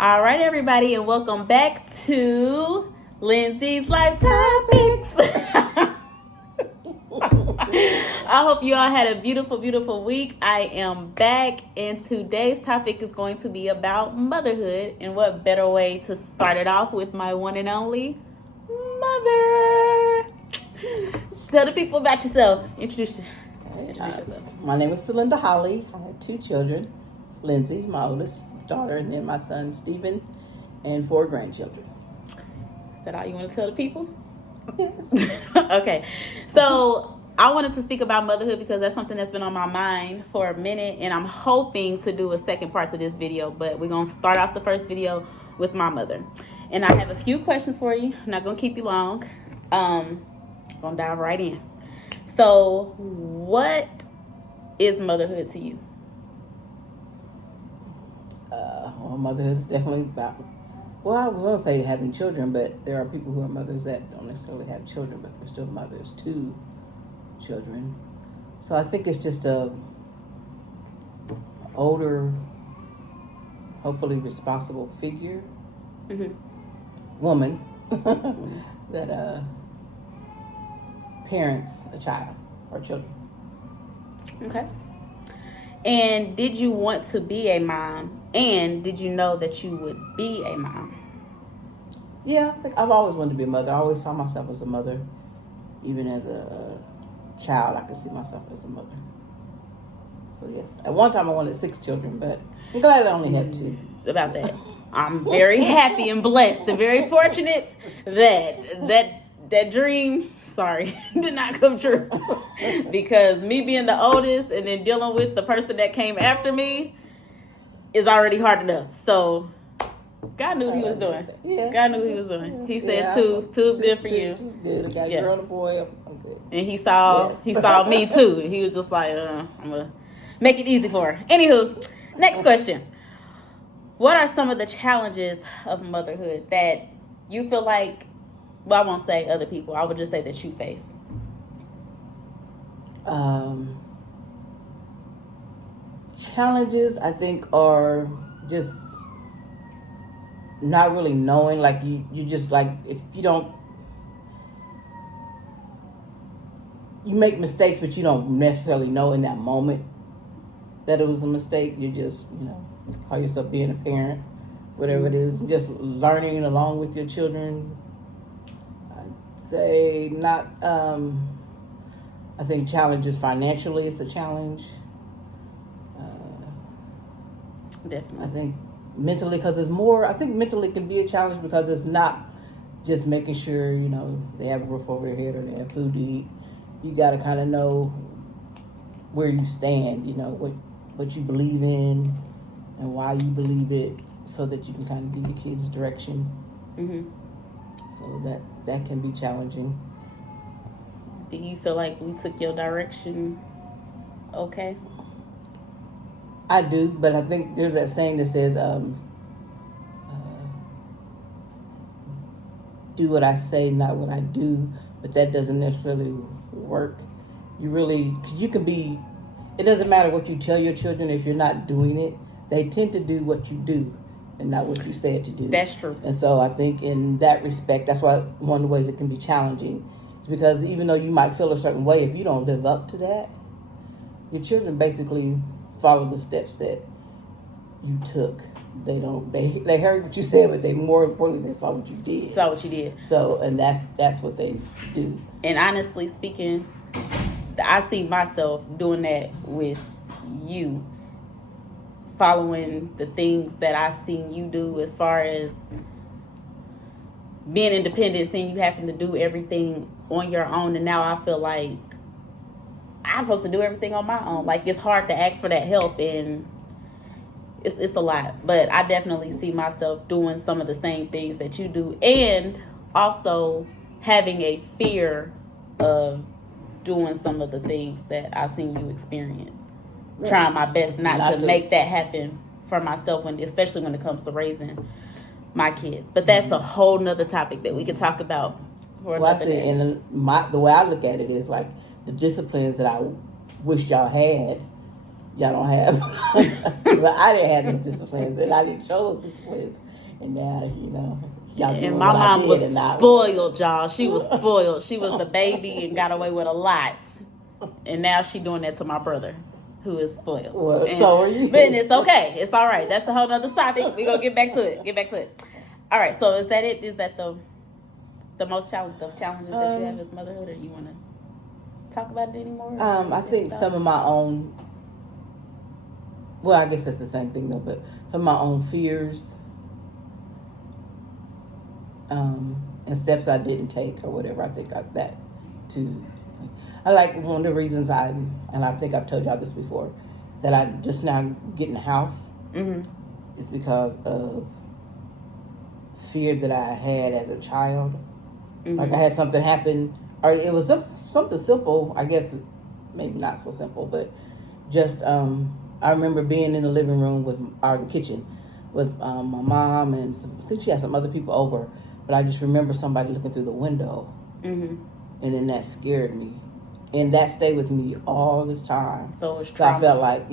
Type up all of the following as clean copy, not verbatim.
All right, everybody, and welcome back to Lindsay's Life Topics. I hope you all had a beautiful, beautiful week. I am back, and today's topic is going to be about motherhood, and what better way to start it off with my one and only mother. Tell the people about yourself. Introduce yourself. My name is Celinda Holly. I have 2 children, Lindsay, my oldest daughter, and then my son Stephen, and 4 grandchildren. Is that all you want to tell the people? Yes. Okay, so I wanted to speak about motherhood because that's something that's been on my mind for a minute, and I'm hoping to do a second part to this video, but we're going to start off the first video with my mother. And I have a few questions for you. I'm not going to keep you long. Going to dive right in. So what is motherhood to you? Well, motherhood is definitely about, well, I was going to say having children, but there are people who are mothers that don't necessarily have children, but they're still mothers to children. So I think it's just a older, hopefully responsible figure, woman, that parents a child or children. Okay. And did you want to be a mom? And did you know that you would be a mom? Yeah, I think I've always wanted to be a mother. I always saw myself as a mother. Even as a child, I could see myself as a mother. So yes, at one time I wanted 6 children, but I'm glad I only have 2. About that, I'm very happy and blessed and very fortunate that dream, did not come true. Because me being the oldest and then dealing with the person that came after me is already hard enough. So God knew what he was doing. Yeah. God knew what he was doing. He said two is good for you. Two's good. I got a girl and a boy. I'm good. And he saw me too. And he was just like, I'm gonna make it easy for her. Anywho, next question. What are some of the challenges of motherhood that you feel like, well, I won't say other people, I would just say that you face? Challenges, I think, are just not really knowing. Like you just like, if you don't, you make mistakes, but you don't necessarily know in that moment that it was a mistake. You just, call yourself being a parent, whatever it is, just learning along with your children. I'd say not, I think challenges financially is a challenge. Definitely. I think mentally, because it's more, I think mentally can be a challenge because it's not just making sure, they have a roof over their head or they have food to eat. You got to kind of know where you stand, what you believe in and why you believe it, so that you can kind of give your kids direction. So that can be challenging. Do you feel like we took your direction okay? I do, but I think there's that saying that says, do what I say, not what I do, but that doesn't necessarily work. You can be, it doesn't matter what you tell your children, if you're not doing it, they tend to do what you do and not what you said to do. That's true. And so I think in that respect, that's why one of the ways it can be challenging is because even though you might feel a certain way, if you don't live up to that, your children basically follow the steps that you took. They heard what you said, but more importantly, they saw what you did. So, and that's what they do. And honestly speaking, I see myself doing that with you, following the things that I seen you do as far as being independent, seeing you having to do everything on your own, and now I feel like I'm supposed to do everything on my own. Like, it's hard to ask for that help, and it's a lot. But I definitely see myself doing some of the same things that you do, and also having a fear of doing some of the things that I've seen you experience. Yeah. Trying my best not to make that happen for myself, especially when it comes to raising my kids. But that's a whole nother topic that we could talk about for another day. And the way I look at it is like the disciplines that I wish y'all had, y'all don't have. But I didn't have those disciplines, and I didn't show those disciplines. And now, y'all doing And my what I mom did, was and not spoiled, y'all. She was spoiled. She was the baby and got away with a lot. And now she doing that to my brother, who is spoiled. Well, And, so are you. but it's okay. It's all right. That's a whole other topic. We're going to get back to it. All right. So is that it? Is that the most challenges that you have as motherhood, or you want to talk about it anymore? I think some of my own, well, I guess that's the same thing though, but some of my own fears and steps I didn't take or whatever, I think that too. I like one of the reasons and I think I've told y'all this before, that I just now getting a house is because of fear that I had as a child. Like I had something happen, or it was something simple, I guess, maybe not so simple, but just I remember being in the living room or the kitchen with my mom, and I think she had some other people over, but I just remember somebody looking through the window, and then that scared me, and that stayed with me all this time. So I felt like,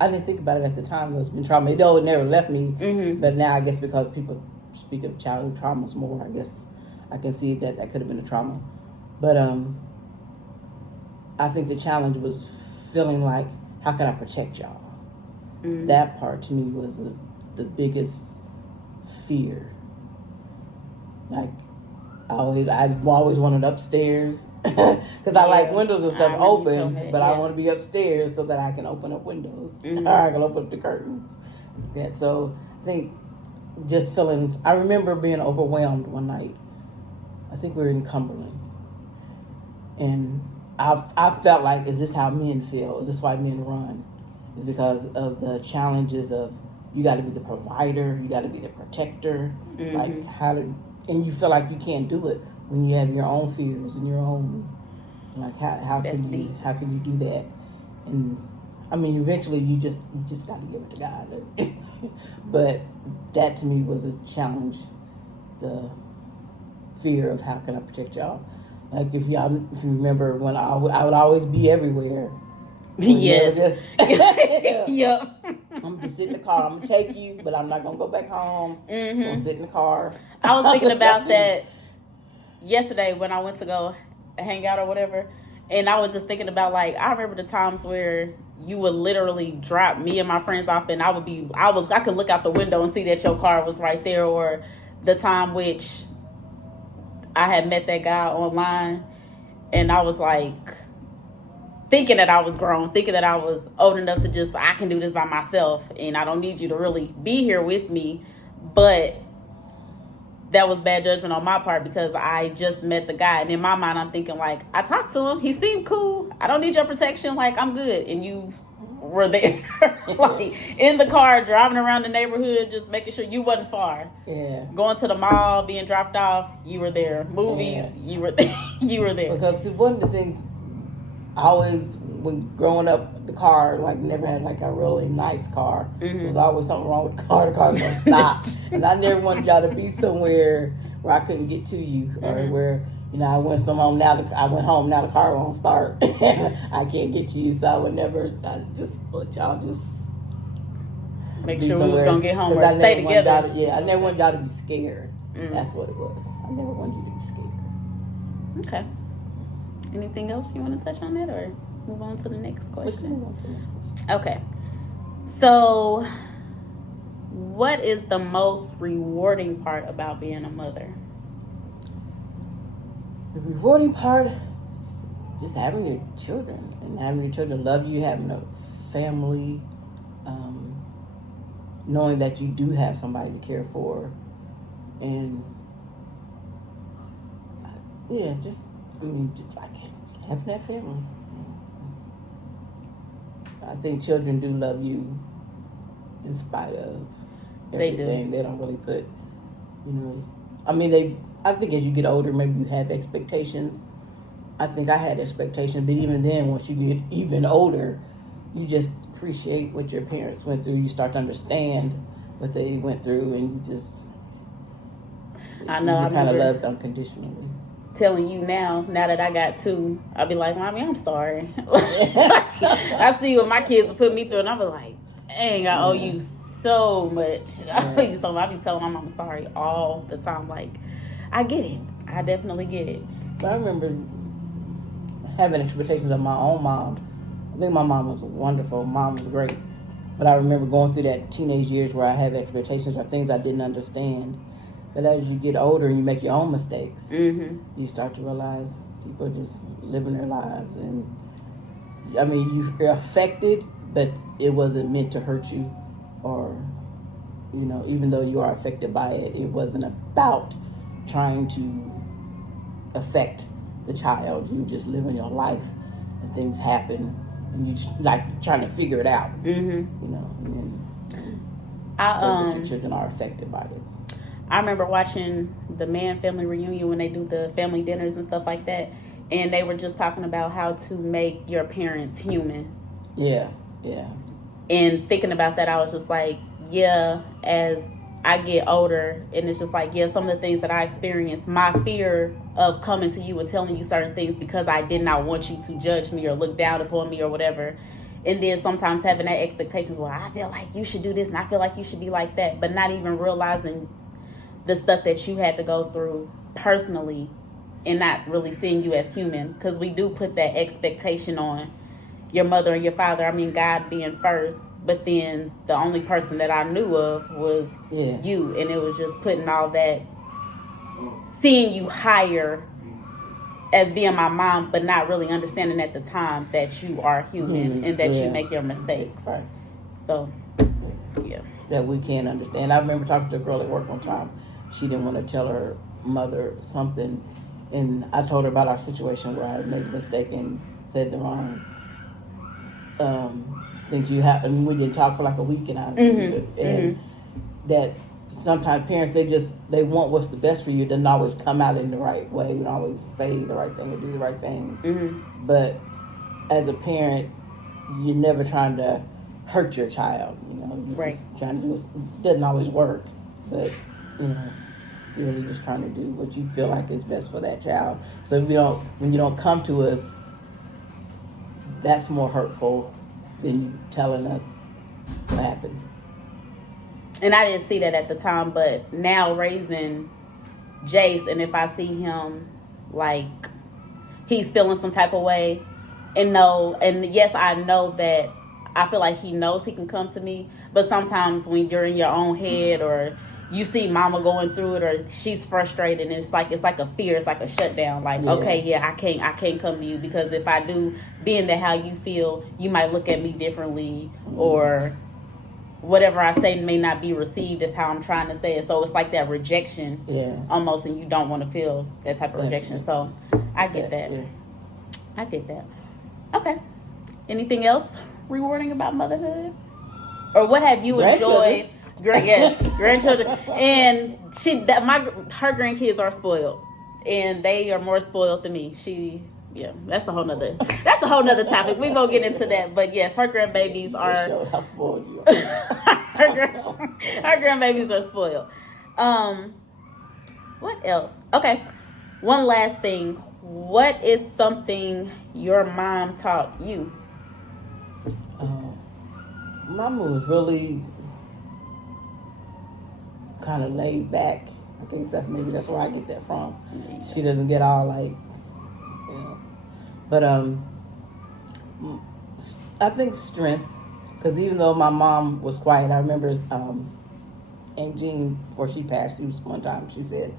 I didn't think about it at the time. It was been trauma. Though it never left me, but now I guess because people speak of childhood traumas more, I guess I can see that could have been a trauma. But I think the challenge was feeling like, how can I protect y'all? That part to me was the biggest fear. Like, I always wanted upstairs because I like windows and stuff open, but I want to be upstairs so that I can open up windows or I can open up the curtains. So I think just feeling, I remember being overwhelmed one night. I think we were in Cumberland, and I felt like, is this how men feel? Is this why men run? It's because of the challenges of, you got to be the provider, you got to be the protector, like and you feel like you can't do it when you have your own fears and your own, like how can you do that? And I mean, eventually you just got to give it to God. But that to me was a challenge, the fear of how can I protect y'all. Like if you remember when I would always be everywhere. Yes. Yep. I'm just sit in the car. I'm gonna take you, but I'm not gonna go back home. So I'm gonna sit in the car. I was thinking about that yesterday when I went to go hang out or whatever, and I was just thinking about, like, I remember the times where you would literally drop me and my friends off, and I could look out the window and see that your car was right there, or the time which I had met that guy online, and I was like, thinking that I was grown, thinking that I was old enough to I can do this by myself, and I don't need you to really be here with me. But that was bad judgment on my part, because I just met the guy, and in my mind I'm thinking, like, I talked to him, he seemed cool, I don't need your protection, like, I'm good. And you were there like in the car, driving around the neighborhood, just making sure you wasn't far. Going to the mall, being dropped off, you were there. Movies, you were there. You were there. Because one of the things I always, when growing up, the car, like, never had like a really nice car. So there's always something wrong with the car. The car's gonna stop. And I never wanted y'all to be somewhere where I couldn't get to you, or where, I went home, now the car won't start. I can't get to you, so I just let y'all just make sure we was gonna get home or stay together. I never wanted y'all to be scared. That's what it was. I never wanted you to be scared. Okay. Anything else you want to touch on that, or move on to the next question? Okay. So, what is the most rewarding part about being a mother? The rewarding part is just having your children, and having your children love you, having a family, knowing that you do have somebody to care for, and just like having that family. I think children do love you in spite of everything. They don't really put, I think as you get older, maybe you have expectations. I think I had expectations, but even then, once you get even older, you just appreciate what your parents went through. You start to understand what they went through, and you just, I kind of loved unconditionally. telling you now that I got 2, I'll be like, Mommy, I'm sorry. I see what my kids will put me through, and I'll be like, dang, I owe you so much. I owe you so much. I be telling my mom I'm sorry all the time. Like, I get it. I definitely get it. I remember having expectations of my own mom. I think my mom was wonderful. Mom was great. But I remember going through that teenage years where I have expectations of things I didn't understand. But as you get older and you make your own mistakes, you start to realize people are just living their lives. And I mean, you're affected, but it wasn't meant to hurt you. Or, you know, even though you are affected by it, it wasn't about trying to affect the child. You just living your life and things happen. And you like trying to figure it out, you know. So that your children are affected by it. I remember watching the Man Family Reunion when they do the family dinners and stuff like that, and they were just talking about how to make your parents human. Yeah. And thinking about that, I was just like, yeah, as I get older, and it's just like, yeah, some of the things that I experienced, my fear of coming to you and telling you certain things because I did not want you to judge me or look down upon me or whatever. And then sometimes having that expectations, well, I feel like you should do this and I feel like you should be like that, but not even realizing the stuff that you had to go through personally and not really seeing you as human. Because we do put that expectation on your mother and your father. I mean, God being first, but then the only person that I knew of was you. And it was just putting all that, seeing you higher as being my mom, but not really understanding at the time that you are human and that you make your mistakes. Right. So, yeah. That we can't understand. I remember talking to a girl at work one time. She didn't want to tell her mother something. And I told her about our situation where I made a mistake and said the wrong things you have. I mean, we didn't talk for like a week, and that sometimes parents they want what's the best for you. It doesn't always come out in the right way. You don't always say the right thing or do the right thing. But as a parent, you're never trying to hurt your child. You know, you're just trying to do. It doesn't always work, but you know, you're really just trying to do what you feel like is best for that child. So if when you don't come to us, that's more hurtful than you telling us what happened. And I didn't see that at the time, but now raising Jace, and if I see him like he's feeling some type of way, and yes, I know that I feel like he knows he can come to me, but sometimes when you're in your own head or you see mama going through it or she's frustrated and it's like a fear, it's like a shutdown, like I can't come to you because if I do, being that how you feel, you might look at me differently or whatever I say may not be received as how I'm trying to say it. So it's like that rejection almost, and you don't want to feel that type of rejection. So I get that. I get that. Okay. Anything else rewarding about motherhood? Or what have you enjoyed? Grandchildren. And her grandkids are spoiled. And they are more spoiled than me. That's a whole nother topic. We won't get into that. But yes, her grandbabies are how spoiled you are. her grandbabies are spoiled. What else? Okay. One last thing. What is something your mom taught you? Mama was really kind of laid back. I think that's where I get that from. She doesn't get all like, you know. But I think strength, because even though my mom was quiet, I remember Aunt Jean, before she passed, one time she said,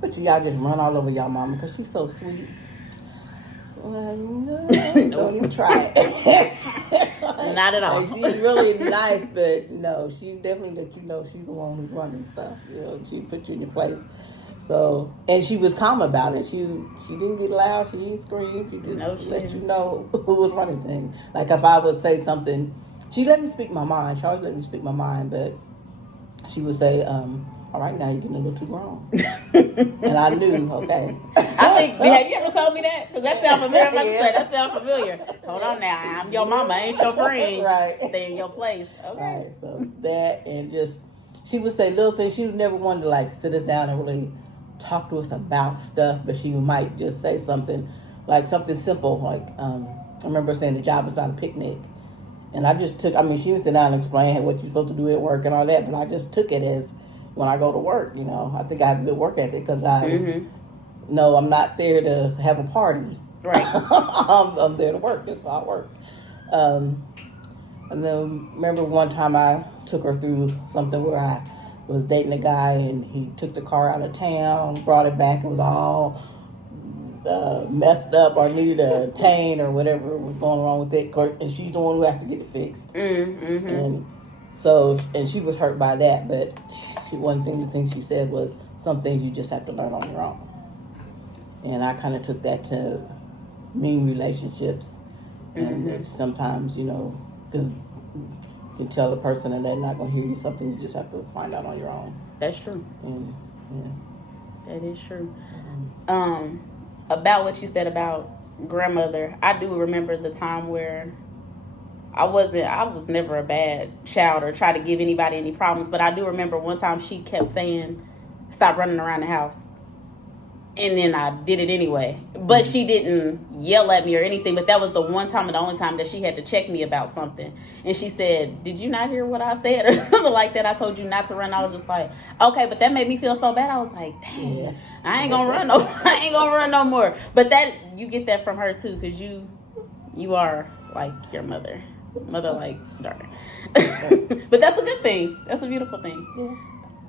"But y'all just run all over y'all mama because she's so sweet." So no, don't even try it. Not at all. Like, she's really nice, but no, she definitely let you know she's the one who's running stuff. You know, she put you in your place. So, and she was calm about it. She didn't get loud. She didn't scream. She just let you know who was running things. Like if I would say something, she let me speak my mind. She always let me speak my mind, but she would say, "All right, now you're getting a little too grown." And I knew, okay. I think, have you ever told me that? Because that sounds familiar. I'm about to say, that sounds familiar. Hold on now. I'm your mama. I ain't your friend. Right. Stay in your place. Okay. Right. So that, and just, she would say little things. She never wanted to like sit us down and really talk to us about stuff, but she might just say something like something simple, like I remember saying the job is not a picnic. And I just took, she didn't sit down and explain what you're supposed to do at work and all that, but I just took it as when I go to work, I think I have a good work ethic because I know I'm not there to have a party. Right. I'm there to work. That's how I work. And then remember one time I took her through something where I was dating a guy and he took the car out of town, brought it back, it was all messed up or needed a chain or whatever was going wrong with it, and she's the one who has to get it fixed. And so, and she was hurt by that, but one thing, the thing she said was, some things you just have to learn on your own. And I kind of took that to mean relationships. And sometimes, because you can tell a person and they're not going to hear you something, you just have to find out on your own. That's true. And, that is true. About what you said about grandmother, I do remember the time where I was never a bad child or try to give anybody any problems, but I do remember one time she kept saying, stop running around the house. And then I did it anyway. But she didn't yell at me or anything, but that was the one time and the only time that she had to check me about something. And she said, did you not hear what I said? Or something like that. I told you not to run. I was just like, okay, but that made me feel so bad. I was like, dang, I ain't gonna run no more. But that, you get that from her too, because you are like your mother like daughter. But that's a good thing. That's a beautiful thing. Yeah.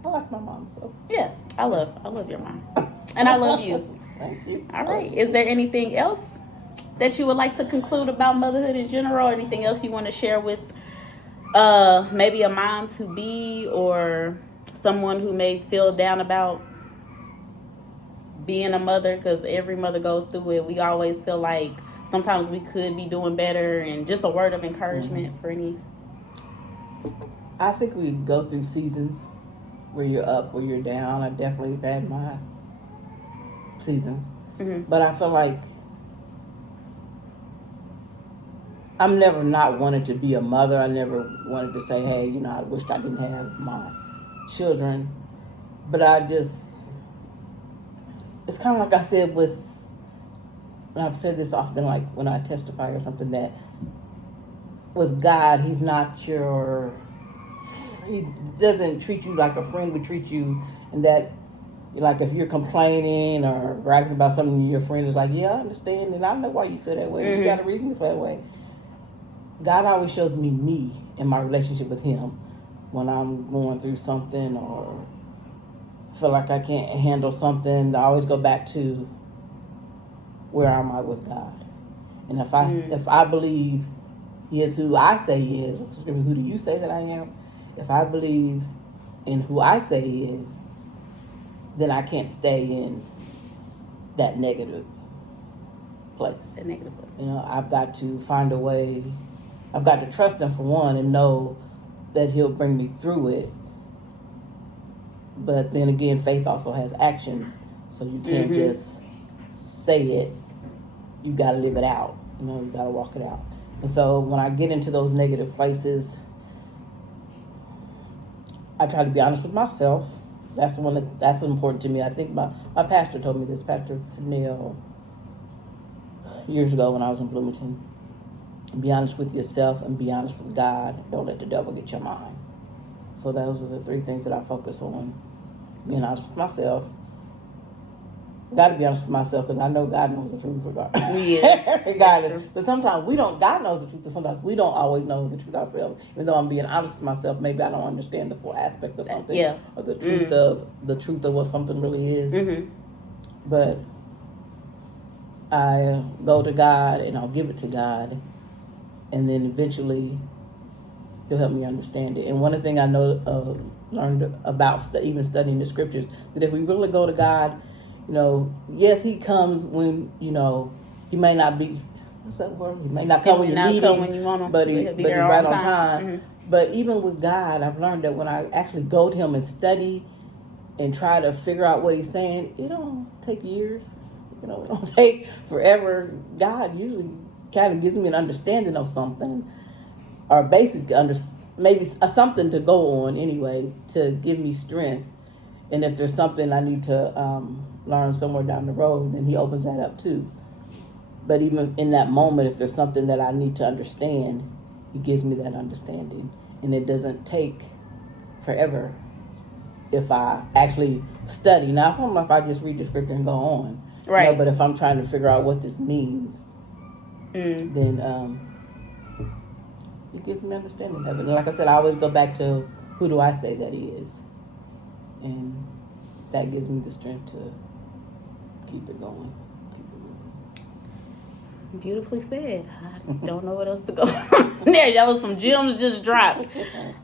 I like my mom, so. Yeah, I love your mom. And I love you. Thank you. All right. Is there anything else that you would like to conclude about motherhood in general, or anything else you want to share with maybe a mom to be or someone who may feel down about being a mother? Because every mother goes through it. We always feel like sometimes we could be doing better, and just a word of encouragement for any. I think we go through seasons where you're up, where you're down. I definitely have had my seasons. But I feel like I'm never not wanted to be a mother. I never wanted to say, hey, I wished I didn't have my children. But it's kind of like I said and I've said this often, like when I testify or something, that with God, He doesn't treat you like a friend would treat you, and that, like, if you're complaining or griping about something, your friend is like, yeah, I understand, and I know why you feel that way. You got a reason to feel that way. God always shows me in my relationship with Him when I'm going through something or feel like I can't handle something. I always go back to where am I with God, and if I believe He is who I say He is, who do you say that I am? If I believe in who I say He is, then I can't stay in that negative place. I've got to find a way. I've got to trust Him for one and know that He'll bring me through it. But then again, faith also has actions. So you can't just say it. You got to live it out. You got to walk it out. And so when I get into those negative places, I try to be honest with myself. That's important to me. I think my pastor told me this, Pastor Fennell, years ago when I was in Bloomington. Be honest with yourself and be honest with God. Don't let the devil get your mind. So those are the three things that I focus on. Being honest with myself. I got to be honest with myself because I know God knows the truth regardless. Yeah. God, but sometimes God knows the truth, but sometimes we don't always know the truth ourselves. Even though I'm being honest with myself, maybe I don't understand the full aspect of something. Yeah. Or the truth of what something really is. But I go to God and I'll give it to God, and then eventually He'll help me understand it. And one of the things I learned about even studying the scriptures, that if we really go to God, yes, He comes when, He may not be, what's that word? He may not come when you need Him, but He's right on time. But even with God, I've learned that when I actually go to Him and study and try to figure out what He's saying, it don't take years. It don't take forever. God usually kind of gives me an understanding of something, or basic maybe something to go on anyway, to give me strength. And if there's something I need to learn somewhere down the road, then he opens that up too. But even in that moment, if there's something that I need to understand, he gives me that understanding. And it doesn't take forever if I actually study. Now, I don't know if I just read the scripture and go on. Right. You know, but if I'm trying to figure out what this means, then it gives me understanding of it. And like I said, I always go back to who do I say that he is? And that gives me the strength to keep it going. Beautifully said. I don't know what else to go there. That was some gems just dropped.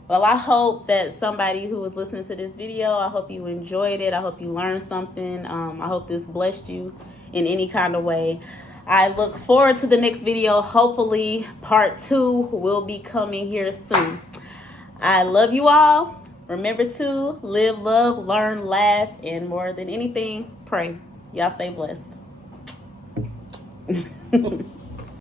Well, I hope that somebody who was listening to this video, I hope you enjoyed it. I hope you learned something. I hope this blessed you in any kind of way. I look forward to the next video. Hopefully part 2 will be coming here soon. I love you all. Remember to live, love, learn, laugh, and more than anything, pray. Y'all stay blessed.